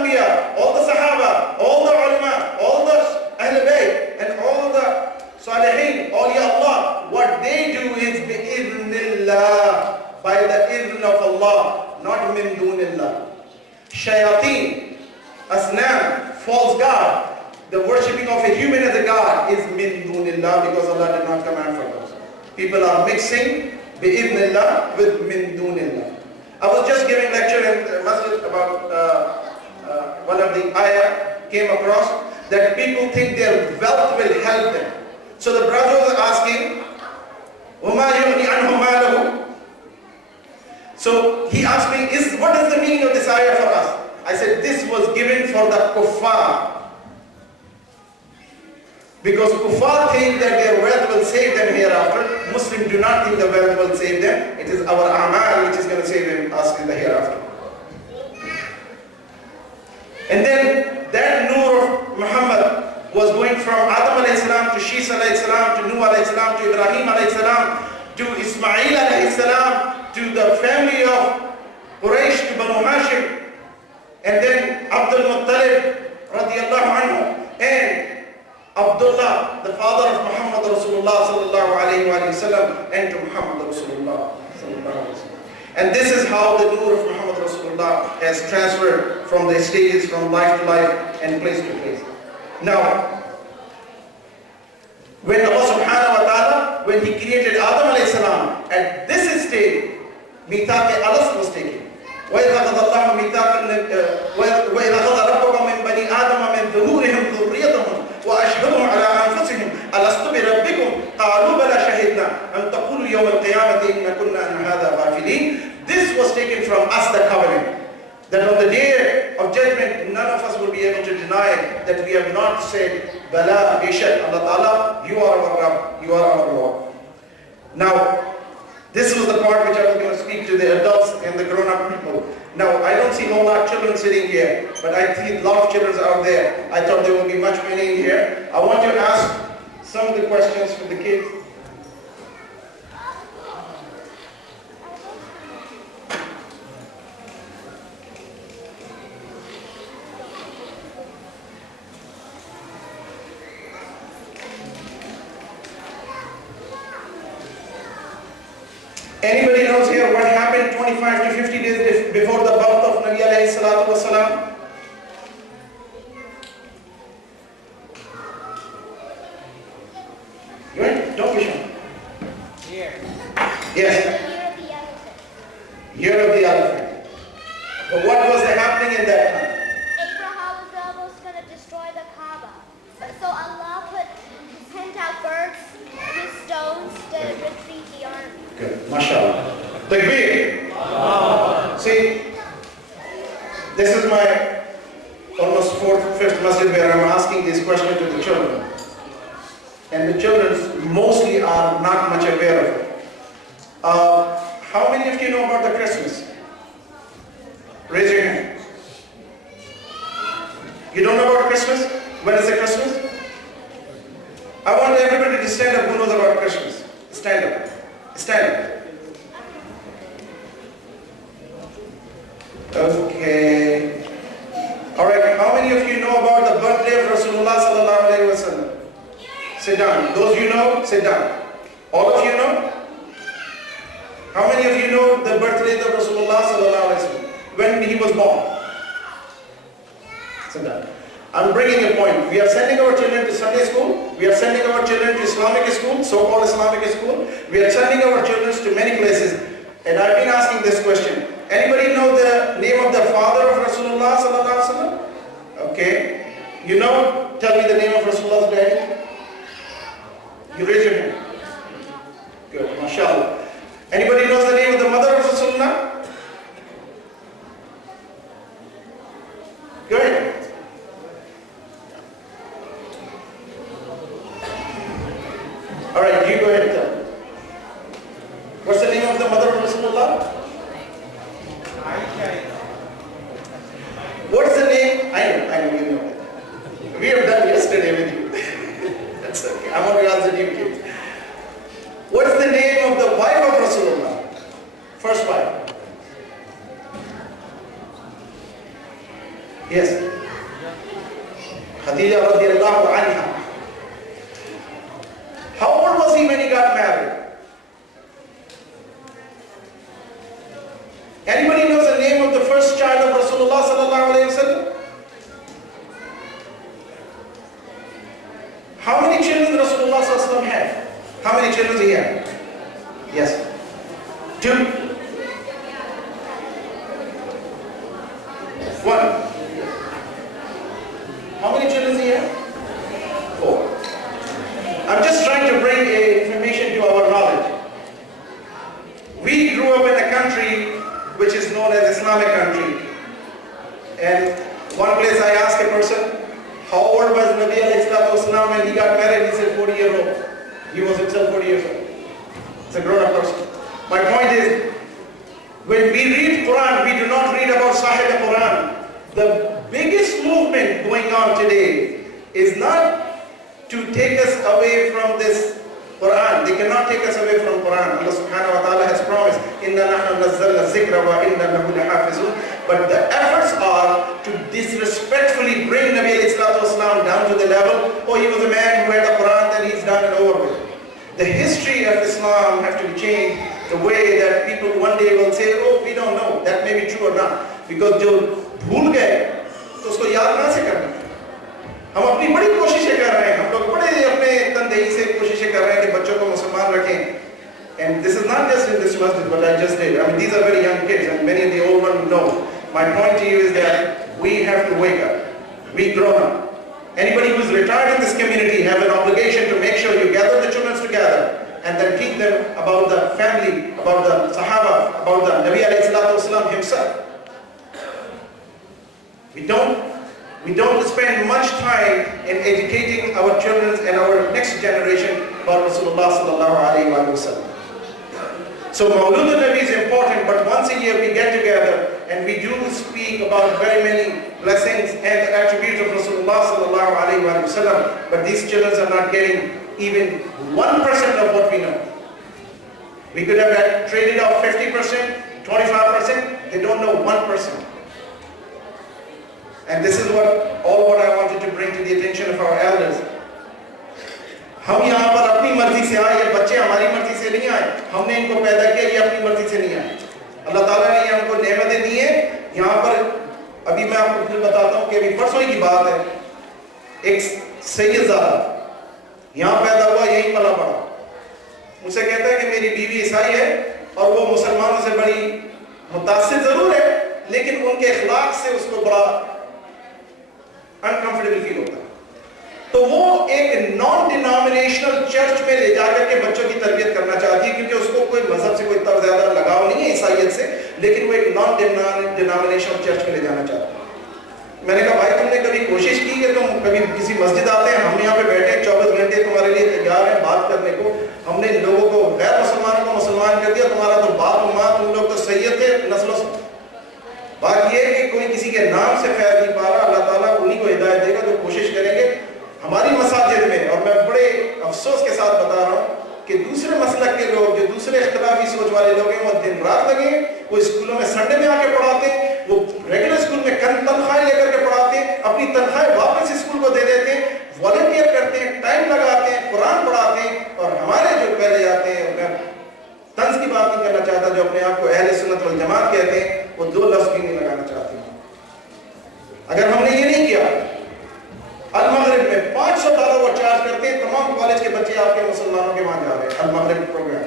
Anbiya, all the Sahaba, all the Ulama, all the Ahl Bayt, and all the Salihin, awliya Allah, what they do is bi-idhnillah, by the idhn of Allah, not min dunillah. Shayateen, asnam, false god, the worshipping of a human as a god is min dunillah, because Allah did not command for those. People are mixing bi-idhnillah with min dunillah. I was just giving lecture in the masjid about one of the ayah came across that people think their wealth will help them. So the brother was asking, وَمَا يُغْنِي عَنْهُ مَالَهُ. So he asked me, what is the meaning of this ayah for us? I said, this was given for the kuffar. Because kuffar think that their wealth will save them hereafter. Muslims do not think the wealth will save them. It is our amal which is going to save us in the hereafter. And then that nur of Muhammad was going from Adam alayhi salam to Shis alayhi salam to Nuh alayhi salam to Ibrahim alayhi salam to Ismail alayhi salam to the family of Quraysh to Banu Hashim, and then Abdul Muttalib radiyallahu anhu, and Abdullah, the father of Muhammad Rasulullah sallallahu alayhi wa sallam, and to Muhammad Rasulullah sallallahu alayhi wa sallam. And this is how the nur of Muhammad Rasulullah has transferred from the stages, from life to life and place to place. Now, when Allah subhanahu wa ta'ala, when He created Adam alayhi salam, at this stage, mithaq alas was taken. وَإِذَا أَخَذَ رَبُّكَ مِنْ بَنِي آدَمَ مِنْ ظُهُورِهِمْ ذُرِّيَّتَهُمْ وَأَشْهَدُهُمْ عَلَىٰ أَنفُسِهِمْ أَلَسْتُ بِرَبِّكُمْ قَالُوا بَلَىٰ شَهِدْنَا أَنْ تَقُولُوا يَوْمَ الْقِيَامَةِ إِنَّا كُنَّا عَنْ هَٰذَا غَافِلِينَ. This was taken from us, the covenant, that on the day of judgment, none of us will be able to deny that we have not said, Bala, Bishak, Allah Ta'ala, you are our Rabb, you are our Lord. Now, this was the part which I was going to speak to the adults and the grown-up people. Now, I don't see a whole lot of children sitting here, but I see a lot of children out there. I thought there would be much many in here. I want to ask some of the questions for the kids. Anybody knows here what happened 25 to 50 days before the birth of Nabi alayhi salatu wasalam? Right? Don't be shy. Year. Yes. Year of the elephant. But what was happening in that time? Abraham was almost going to destroy the Kaaba. So Allah sent out birds with stones to defeat the army. Good. MashaAllah. Takbir. See, this is my almost fourth, fifth masjid where I'm asking this question to the children. And the children mostly are not much aware of it. How many of you know about the Christmas? Raise your hand. You don't know about Christmas? When is the Christmas? I want everybody to stand up who knows about Christmas. Stand up. Stand up. Okay. Alright, how many of you know about the birthday of Rasulullah sallallahu alayhi wa sallam? Sit down. Those you know, sit down. All of you know? How many of you know the birthday of Rasulullah sallallahu alayhi wa sallam? When he was born? Sit down. I'm bringing a point. We are sending our children to Sunday school. We are sending our children to Islamic school, so-called Islamic school. We are sending our children to many places. And I've been asking this question. Anybody know the name of the father of Rasulullah sallallahu alaihi wasallam? Okay. You know? Tell me the name of Rasulullah's daddy. You raise your hand. Good. MashaAllah. Anybody knows the name of the mother of Rasulullah? Go ahead. Alright, you go ahead and tell. What's the name of the mother of Rasulullah? What's the name? I know you know it. We have done yesterday with you. That's okay. I'm going to ask the new kids. What's the name of the wife of Rasulullah? First wife. Yes. Khadija radiallahu anha. How old was he when he got married? Anybody knows the name of the first child of Rasulullah sallallahu alayhi wa sallam? How many children Rasulullah sallallahu alayhi wa sallam had? How many children he had? Yes. 2. 1. How many children he had? 4. I'm just trying to bring information to our knowledge. We grew up in a country which is known as Islamic country. And one place I asked a person, how old was Nabi alayhi salatu wasalam when he got married? He said 40 years old. He was himself 40 years old. It's a grown-up person. My point is, when we read Quran, we do not read about Sahih al-Quran. The biggest movement going on today is not to take us away from this Quran. They cannot take us away from Quran. Allah subhanahu wa ta'ala has promised, Inna nahnu nazzalna zikra wa inna lahu lahafizun. But the efforts are to disrespectfully bring Nabi alayhi salatu wasalam down to the level, oh, he was a man who had a Quran, then he's done and over with. The history of Islam has to be changed the way that people one day will say, oh, we don't know, that may be true or not. Because जो भूल गए तो उसको याद कहाँ से करना? हम अपनी बड़ी कोशिशें कर रहे हैं, हम लोग बड़े अपने तनदेही से कोशिशें कर रहे हैं कि बच्चों को मुसलमान रखें. And this is not just in this masjid what I just did. I mean, these are very young kids and many of the old ones know. My point to you is that we have to wake up. We grown up. Anybody who is retired in this community have an obligation to make sure you gather the children together and then teach them about the family, about the Sahaba, about the Nabi alayhi salatu wasalam himself. We don't spend much time in educating our children and our next generation about Rasulullah sallallahu alayhi wa sallam. So Mawlud al-Nabi is important, but once a year we get together and we do speak about very many blessings and the attributes of Rasulullah sallallahu alayhi wa sallam, but these children are not getting even 1% of what we know. We could have traded off 50%, 25%, they don't know 1%. And this is what I wanted to bring to the attention of our elders. हम यहाँ पर अपनी मर्जी से आए, ये बच्चे हमारी मर्जी से नहीं आए, हमने इनको पैदा किया, ये अपनी मर्जी से नहीं आए. अल्लाह ताला ने ये हमको नेमतें दी हैं. यहाँ पर अभी मैं आपको फिर बताता हूँ कि अभी परसों की बात है. एक सैयदज़ादा यहाँ पैदा हुआ, यहीं पला पड़ा. मुझसे कहता है कि मेरी बीवी ईसाई है और वो मुसलमानों से बड़ी मुतासिर जरूर है, लेकिन उनके अखलाक से उसको बड़ा अनकंफर्टेबल फील होता है. तो वो एक नॉन डिनोमिनेशनल चर्च में ले जाकर के बच्चों की तरबियत करना चाहती है, क्योंकि उसको कोई मजहब से कोई इतना ज्यादा लगाव नहीं है ईसाइयत से, लेकिन वो एक नॉन डिनोमिनेशनल चर्च में ले जाना चाहती है. मैंने कहा भाई तुमने कभी कोशिश की कि तुम कभी किसी मस्जिद आते हैं, हम यहाँ पे बैठे 24 घंटे तुम्हारे लिए तैयार हैं बात करने को, हमने लोगों को गैर मुसलमानों को मुसलमान कर दिया, तुम्हारा तो बाप माँ तुम लोग तो सैयद थे नस्लों से. बात ये है कि कोई किसी के नाम से फैज नहीं पा रहा. अल्लाह ताला उन्हीं को हिदायत देगा जो कोशिश करेंगे. हमारी मसाजिद में, और मैं बड़े अफसोस के साथ बता रहा हूँ कि दूसरे मसलक के लोग जो दूसरे इख्तिलाफी सोच वाले लोग हैं, वो दिन रात लगे, वो स्कूलों में संडे में आके पढ़ाते हैं, वो रेगुलर स्कूल में तनख्वाहें लेकर के पढ़ाते हैं, अपनी तनख्वाहें वापस स्कूल को दे देते हैं, वॉलंटियर करते हैं, टाइम लगाते हैं, कुरान पढ़ाते हैं. और हमारे जो पहले आते हैं, मैं तंज की बात नहीं करना चाहता, जो अपने आप को अहले सुन्नत वल जमात कहते हैं, वो 2 लफ्ज़ भी नहीं लगाना चाहते. अगर हमने ये नहीं किया, अल-मग़रिब में $500 वो चार्ज करते हैं, तमाम कॉलेज के बच्चे आपके मुसलमानों के वहां जा रहे हैं अल-मग़रिब प्रोग्राम,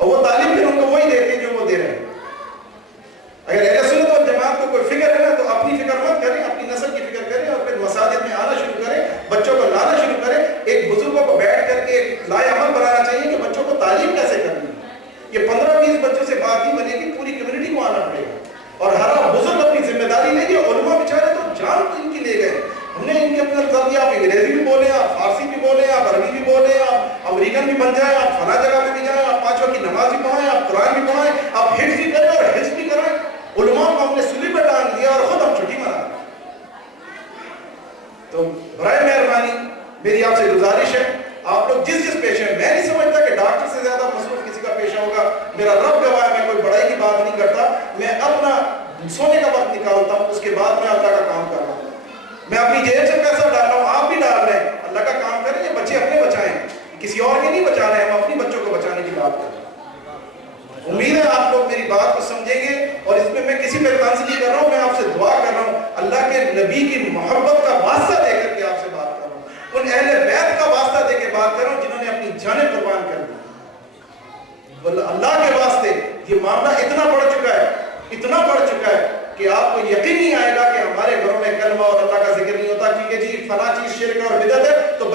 और वो तालीम फिर उनको वही देते हैं जो वो दे रहे हैं. अगर अहले सुन्नत वल जमात को कोई फिक्र है ना, तो अपनी फिक्र मत करें, अपनी नस्ल की फिक्र करें और फिर मसाजिद में आना शुरू करें, बच्चों को लाना शुरू करें. एक बुजुर्गों को बैठ करके लाएअमल बनाना चाहिए कि बच्चों को तालीम कैसे करनी है. ये 15-20 बच्चों से बात नहीं बनेगी, पूरी कम्युनिटी को आना पड़ेगा. और हर बुजुर्ग अपनी जिम्मेदारी लेंगे. उलमा बेचारे तो जान तो इनकी ले गए, हमने इनके अपने कर दिया, आप अंग्रेजी भी बोले, आप फारसी भी बोले, आप अरबी भी बोले, आप अमेरिकन भी बन जाए, आप फला जगह पे भी जाए, आप 5 वक्त की नमाज भी पढ़ाएं, आप कुरान भी पढ़ाएं, आप हिफ्ज़ भी करें और हिफ्ज़ भी कराएं. उलमा को हमने सुली पे टांग दिया और खुद हम छुट्टी मना. तो बराए मेहरबानी मेरी आपसे गुजारिश है, आप लोग जिस पेशे में, मैं नहीं समझता कि डॉक्टर से ज्यादा मसरूफ किसी का पेशा होगा. मेरा रब गवाह है, मैं कोई बड़ाई की बात नहीं करता. मैं अपना सोने का वक्त निकालता हूँ, उसके बाद मैं میں اپنی جیب سے پیسہ ڈال رہا ہوں، آپ بھی ڈال رہے ہیں، اللہ کا کام کریں، یہ بچے اپنے بچائیں، کسی اور کے نہیں بچا رہے ہیں، ہم اپنی بچوں کو بچانے کی بات کر رہے ہیں۔ امید ہے آپ لوگ میری بات کو سمجھیں گے، اور اس میں میں کسی پہ طنز نہیں کر رہا ہوں، میں آپ سے دعا کر رہا ہوں، اللہ کے نبی کی محبت کا واسطہ دے کر کے آپ سے بات کر رہا ہوں، ان اہل بیت کا واسطہ دے کے بات کر رہا ہوں جنہوں نے اپنی جانیں قربان کر دی۔ اللہ کے واسطے یہ معاملہ اتنا بڑھ چکا ہے، اتنا بڑھ چکا ہے کہ آپ کو یقین نہیں آئے گا کہ ہمارے گھروں میں کلمہ اور اللہ کا ذکر نہیں ہوتا، کیونکہ جی فلاں چیز شرک اور بدعت ہے تو